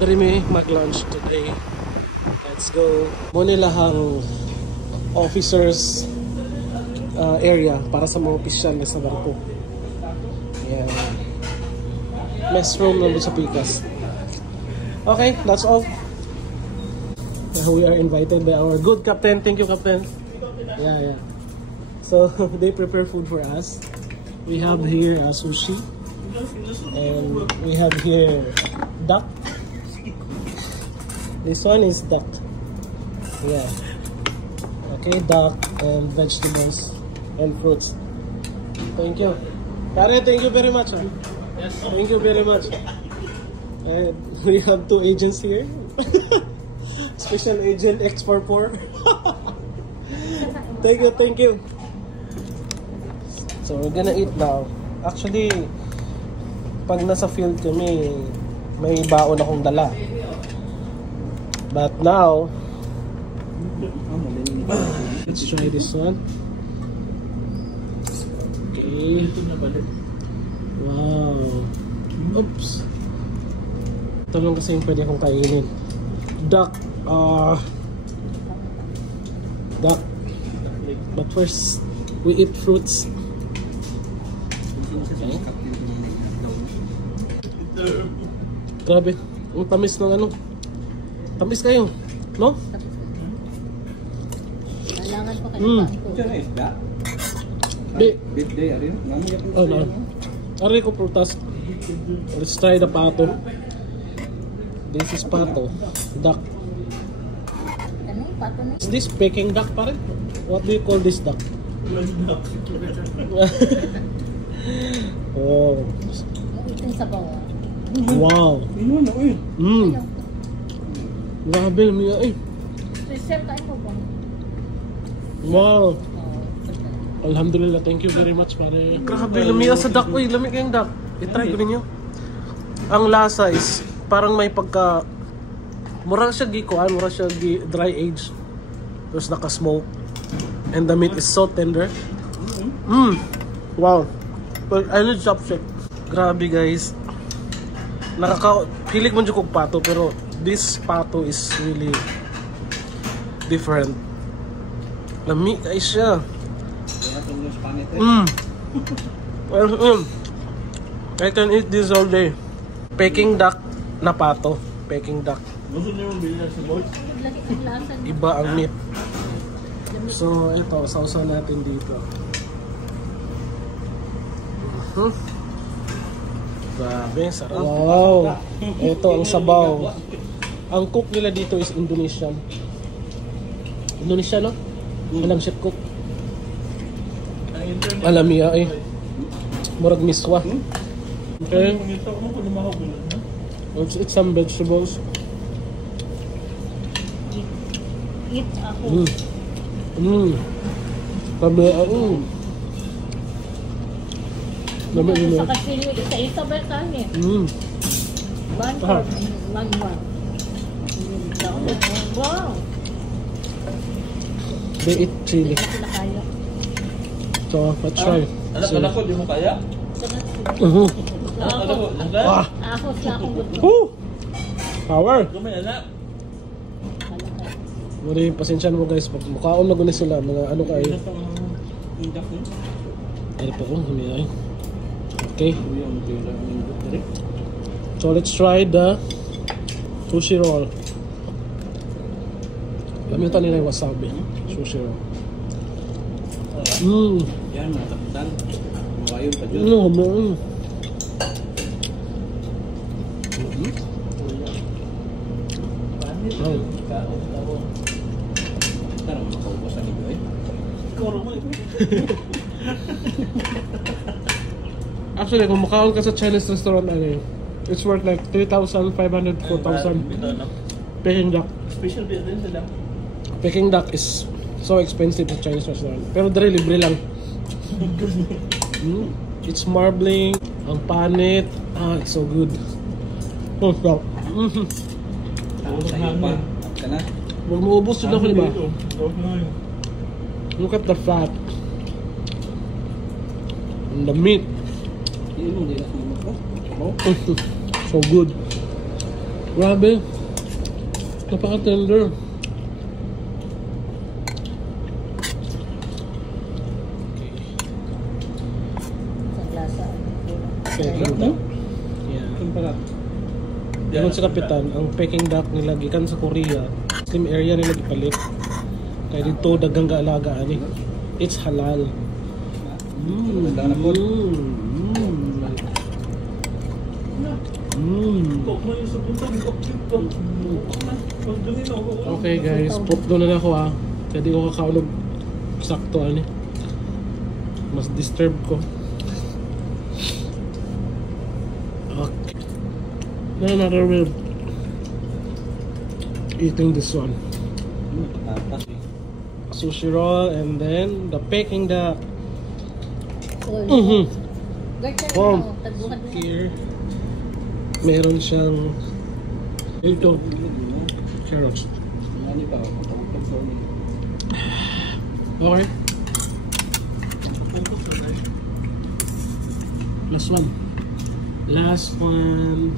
Dari may mag-lunch today. Let's go. Muna lahang officers area para sa mga opisyal na sa barko. Ayan. Mess room naman sa Pikas. Okay, that's all. We are invited by our good captain. Thank you, captain. Yeah. So they prepare food for us. We have here sushi, and we have here duck. This one is duck. Yeah. Okay, duck and vegetables and fruits. Thank you. Pare, thank you very much. Yes. Thank you very much. And we have two agents here. Special Agent X44. Thank you. So we're gonna eat now. Actually, pag nasa field kami, may baon akong dala. But now, let's try this one. Okay. Wow. Oops. Ito lang kasi yung pwede akong kainin. Duck. Duck. But first, we eat fruits. Okay. Grabe. Ang tamis ng ano. Tamis kayo. No? Kailangan pa kayo. Oh, no. Ari ko prutas. Let's try the pato. This is pato. Duck. Is this Peking duck pa rin? What do you call this duck? Oh. Wow. Grabe, Mia eh. Wow. Alhamdulillah, thank you very much pare. Grabe, lumiya sa duck. Uy, lamig yung duck. I-try ko ninyo. Ang lasa is parang may pagka mura siya gikuan, mura siya dry age. Tapos naka-smoke. And the meat is so tender. Wow. Well, I need chopstick. Grabe guys. Pilig mo dyan kong pato, pero this pato is really different. Lami guys siya. I can eat this all day. Peking duck na pato. Peking duck. Iba ang meat. So ito, sausaw natin dito. Grabe, sarap. Wow. Ito ang sabaw. Ang cook nila dito is Indonesian. Indonesia, no? Alam chef cook. Alam niya eh. Murag miswa. Okay. Let's eat some vegetables. Eat ako. Sabi, Sa kasili, isa-isa ba kami? One. Wow. They eat chili. So, let's try. Anak ko, di mo kaya? Ako siya akong gusto. Power! Gumay, anak. Muli, pasensya mo guys. Pag mukhaon na gulis sila. Mga ano kayo. Ano pa kung humihay. Okay. So, let's try the sushi roll. Lamitan nila yung wasabi. Sushi roll. Yan, matapatan. Mawayon pa dyan. Tarang makaubasan nito eh. Actually, kung makaon ka sa Chinese restaurant, it's worth like 3,500, 4,000. Peking duck. Special bit din sila. Peking duck is so expensive sa Chinese restaurant. Pero dari libre lang. It's marbling. Ang panit. It's so good. Oh, wow. Sa'yo pa. Ka na. Huwag maubos yun ako, diba? Look at the fat. And the meat. So good. Grabe. Napaka-tender. Sa lasa. Peking duck. Yeah. Ganun sa kapitan, ang Peking duck nila gikan sa Korea. Muslim area nila gipalit. Kaya dito dagang kaalagaan eh. It's halal. Okay guys, pop doon na ako ah. Kaya di ko kakaulog sakto ani. Mas disturb ko. Okay. Now another way of eating this one. Sushi roll and then the Peking duck. Here, meron siyang ito carrots. Okay. Last one.